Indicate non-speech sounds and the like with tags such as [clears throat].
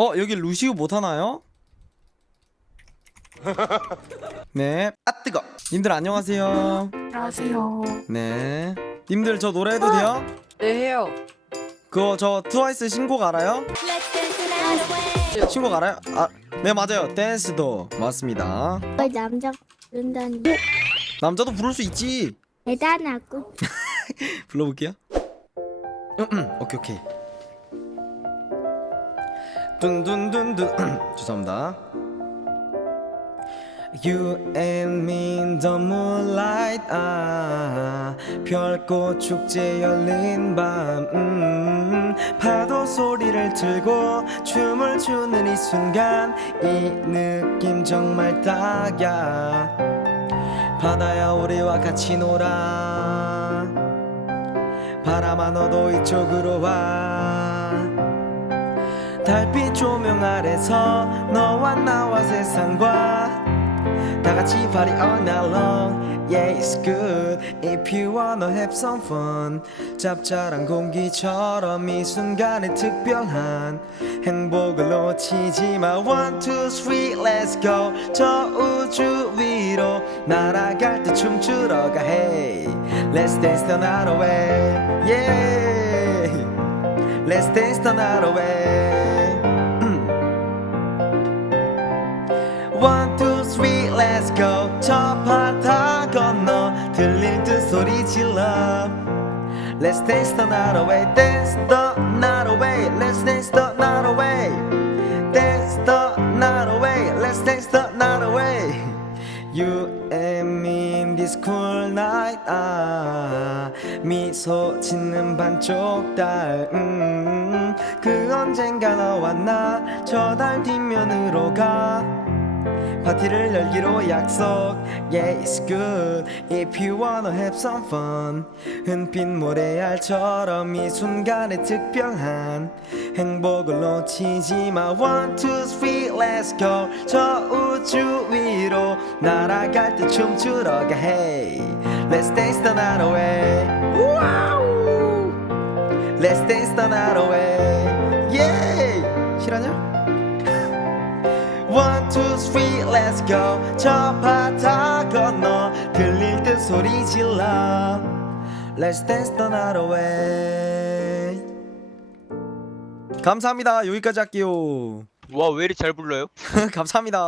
어 여기 루시우 못하나요? [laughs] 네. 아 뜨거. 님들 안녕하세요. 안녕하세요. 네. 님들 저 노래 해도 돼요? 네 해요. 그거 저 트와이스 신곡 알아요? 신곡 알아요? 아, 네 맞아요. 댄스도 맞습니다. 왜 남자 부른다니 남자도 부를 수 있지. 대단하고 [laughs] 불러볼게요. 오케이 오케이. 둔둔둔둔. [clears throat] 죄송합니다. You and me in the moonlight. 아 별꽃 축제 열린 밤. 음, 파도 소리를 틀고 춤을 추는 이 순간 이 느낌 정말 딱이야. 바다야 우리와 같이 놀아. 바람아 너도 이쪽으로 와 달빛 조명 아래서 너와 나와 세상과 다 같이 party all night long Yeah it's good if you wanna have some fun 짭짤한 공기처럼 이 순간에 특별한 행복을 놓치지 마 One two three let's go 저 우주 위로 날아갈 때 춤추러 가 Hey let's dance the night away Yeah let's dance the night away One, two, three, let's go. 저 바다 건너 들릴 듯 소리 질러. Let's dance the night away, dance the night away. Let's dance the night away, dance the night away. Let's dance the night away. You and me in this cool night. 아, 미소 짓는 반쪽 달. 음, 그 언젠가 너와 나 저 달 뒷면으로 가. 파티를 열기로 약속 Yeah it's good If you wanna have some fun 흔빛 모래알처럼 이 순간에 특별한 행복을 놓치지 마 One two three let's go 저 우주 위로 날아갈 때 춤추러 가 Hey Let's dance the night away 와우 Let's dance the night away Yeah 실화냐? One, two, three, let's go. 저 바다 건너 들릴 듯 소리 질러. Let's dance the night away. 감사합니다. 여기까지 할게요. 와 왜 이리 잘 불러요? 감사합니다.